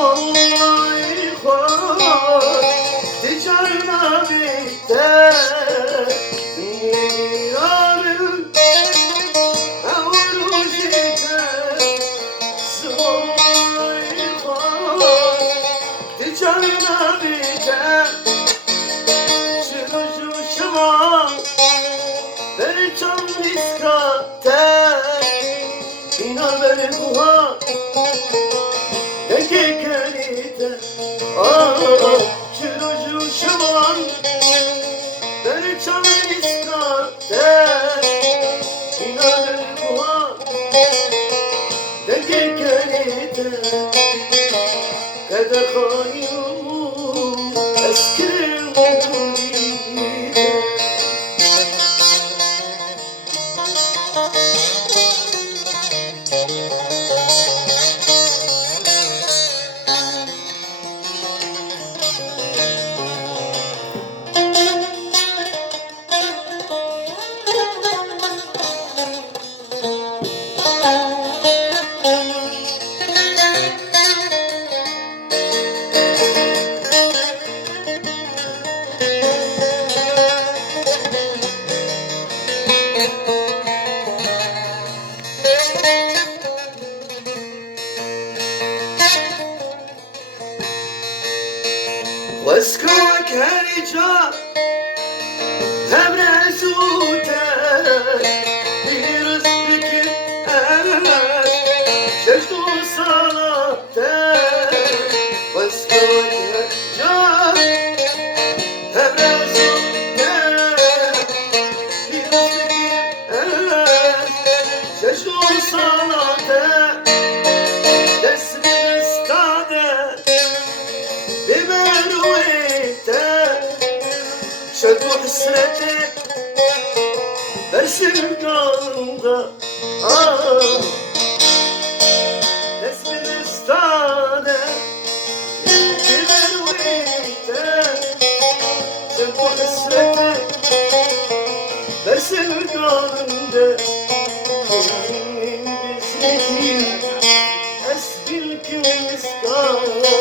والله خواه تجعلنا بيته ديار أول وجيته والله خواه تجعلنا بيته شنو شو شما برچم اسکاته اینا برگوها دگه کنیده شنو شو شما برچم اسکاته اینا برگوها دگه کنیده قدر خواهیم اسکر مدونیده واسكوك هرجع هم رسوته برزقك أنا شجت صلاته واسكوك هرجع هم رسوته برزقك أنا شجت صلاته دس بالاستعداد شد وحسرتك برسم قلبه اسم الاستعادة بمرويته شد وحسرتك برسم قلبه من بسمتي أسبلك مسكانة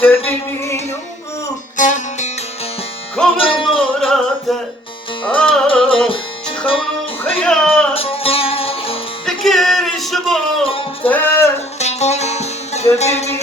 تبيني يمك كومراته شخول وخيال ذكر شبوته تبيني